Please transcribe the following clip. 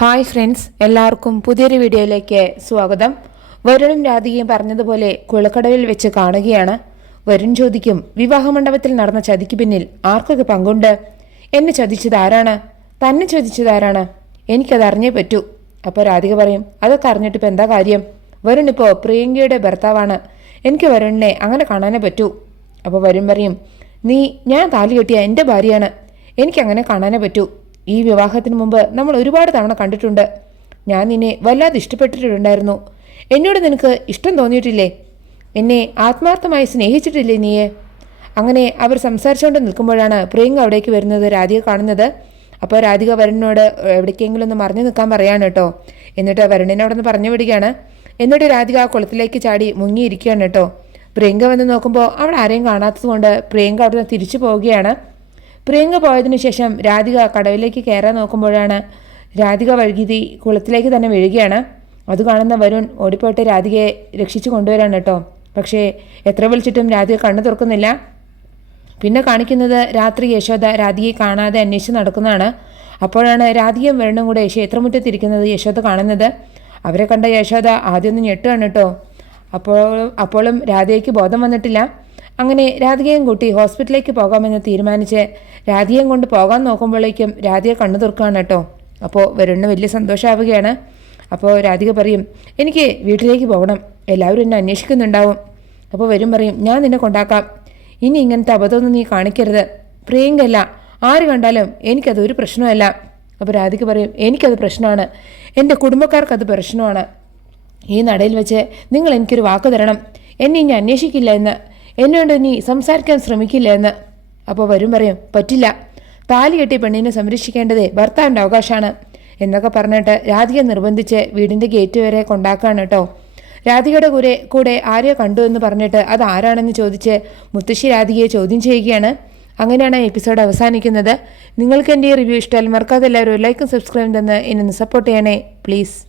Hi friends എല്ലാവർക്കും പുതിയൊരു വീഡിയോയിലേക്ക് സ്വാഗതം. വരുണും രാധികയും പറഞ്ഞതുപോലെ കുളക്കടവിൽ വെച്ച് കാണുകയാണ്. വരുൺ ചോദിക്കും വിവാഹ മണ്ഡപത്തിൽ നടന്ന ചതിക്ക് പിന്നിൽ ആർക്കൊക്കെ പങ്കുണ്ട്? എന്നെ ചതിച്ചത് ആരാണ്? തന്നെ ചതിച്ചതാരാണ് എനിക്കത് അറിഞ്ഞേ പറ്റൂ. അപ്പോൾ രാധിക പറയും അതൊക്കെ അറിഞ്ഞിട്ട് ഇപ്പം എന്താ കാര്യം? വരുൺ ഇപ്പോൾ പ്രിയങ്കയുടെ ഭർത്താവാണ്. എനിക്ക് വരുണിനെ അങ്ങനെ കാണാനേ പറ്റൂ. അപ്പോൾ വരുൺ പറയും നീ ഞാൻ താലി കെട്ടിയ എന്റെ ഭാര്യയാണ്. എനിക്കങ്ങനെ കാണാനേ പറ്റൂ. ഈ വിവാഹത്തിന് മുമ്പ് നമ്മൾ ഒരുപാട് തവണ കണ്ടിട്ടുണ്ട്. ഞാൻ നിന്നെ വല്ലാതെ ഇഷ്ടപ്പെട്ടിട്ടുണ്ടായിരുന്നു. എന്നോട് നിനക്ക് ഇഷ്ടം തോന്നിയിട്ടില്ലേ? എന്നെ ആത്മാർത്ഥമായി സ്നേഹിച്ചിട്ടില്ലേ നീയെ? അങ്ങനെ അവർ സംസാരിച്ചുകൊണ്ട് നിൽക്കുമ്പോഴാണ് പ്രിയങ്ക അവിടേക്ക് വരുന്നത് രാധിക കാണുന്നത്. അപ്പോൾ രാധിക വരുണിനോട് എവിടേക്കെങ്കിലും ഒന്ന് മറിഞ്ഞു നിൽക്കാൻ പറയാണ് കേട്ടോ. എന്നിട്ട് വരുണിനോടൊന്ന് പറഞ്ഞു വിടുകയാണ്. എന്നിട്ട് രാധിക ആ കുളത്തിലേക്ക് ചാടി മുങ്ങിയിരിക്കുകയാണ് കേട്ടോ. പ്രിയങ്ക വന്ന് നോക്കുമ്പോൾ അവിടെ ആരെയും കാണാത്തത് കൊണ്ട് പ്രിയങ്ക അവിടെ നിന്ന് തിരിച്ചു പോവുകയാണ്. പ്രിയങ്ക പോയതിനു ശേഷം രാധിക കടവിലേക്ക് കയറാൻ നോക്കുമ്പോഴാണ് രാധിക വഴുകിതി കുളത്തിലേക്ക് തന്നെ വീഴുകയാണ്. അത് കാണുന്ന വരുൺ ഓടിപ്പോയിട്ട് രാധികയെ രക്ഷിച്ചു കൊണ്ടുവരാണ് കേട്ടോ. പക്ഷേ എത്ര വിളിച്ചിട്ടും രാധിക കണ്ണു തുറക്കുന്നില്ല. പിന്നെ കാണിക്കുന്നത് രാത്രി യശോദ രാധികയെ കാണാതെ അന്വേഷിച്ച് നടക്കുന്നതാണ്. അപ്പോഴാണ് രാധികയും വരുണും കൂടെ ക്ഷേത്രമുറ്റത്തിരിക്കുന്നത് യശോദ കാണുന്നത്. അവരെ കണ്ട യശോദ ആദ്യം ഒന്ന് കേട്ടോ. അപ്പോൾ അപ്പോഴും രാധികയ്ക്ക് ബോധം വന്നിട്ടില്ല. അങ്ങനെ രാധികയും കൂട്ടി ഹോസ്പിറ്റലിലേക്ക് പോകാമെന്ന് തീരുമാനിച്ച് രാധികയും കൊണ്ട് പോകാൻ നോക്കുമ്പോഴേക്കും രാധിക കണ്ണു തുറക്കുകയാണ് കേട്ടോ. അപ്പോൾ വരുണിന് വലിയ സന്തോഷമാവുകയാണ് അപ്പോൾ രാധിക പറയും എനിക്ക് വീട്ടിലേക്ക് പോകണം. എല്ലാവരും എന്നെ അന്വേഷിക്കുന്നുണ്ടാവും. അപ്പോൾ വരും പറയും ഞാൻ നിന്നെ കൊണ്ടാക്കാം. ഇനി ഇങ്ങനത്തെ അബദ്ധമൊന്നും നീ കാണിക്കരുത്. പ്രിയങ്കല്ല ആര് കണ്ടാലും എനിക്കതൊരു പ്രശ്നമല്ല അപ്പോൾ രാധിക പറയും എനിക്കത് പ്രശ്നമാണ്. എന്റെ കുടുംബക്കാർക്കത് പ്രശ്നമാണ്. ഈ നടയിൽ വെച്ച് നിങ്ങൾ എനിക്കൊരു വാക്ക് തരണം. എന്നെ ഇനി അന്വേഷിക്കില്ല എന്ന് എന്നോട് നീ സംസാരിക്കാൻ ശ്രമിക്കില്ല എന്ന്. അപ്പോൾ വരും പറയും പറ്റില്ല. താലി കെട്ടി പെണ്ണിനെ സംരക്ഷിക്കേണ്ടത് ഭർത്താവിന്റെ അവകാശമാണ്. എന്നൊക്കെ പറഞ്ഞിട്ട് രാധിക നിർബന്ധിച്ച് വീടിന്റെ ഗേറ്റ് വരെ കൊണ്ടാക്കുകയാണ് കേട്ടോ. രാധികയുടെ കൂടെ കൂടെ ആരെയോ കണ്ടു എന്ന് പറഞ്ഞിട്ട് അത് ആരാണെന്ന് ചോദിച്ച് മുത്തശ്ശി രാധികയെ ചോദ്യം ചെയ്യുകയാണ്. അങ്ങനെയാണ് എപ്പിസോഡ് അവസാനിക്കുന്നത്. നിങ്ങൾക്ക് എന്റെ ഈ റിവ്യൂ ഇഷ്ടമായാലും മറക്കാതെ എല്ലാവരും ലൈക്കും സബ്സ്ക്രൈബും തന്ന് എന്നെ സപ്പോർട്ട് ചെയ്യണേ പ്ലീസ്.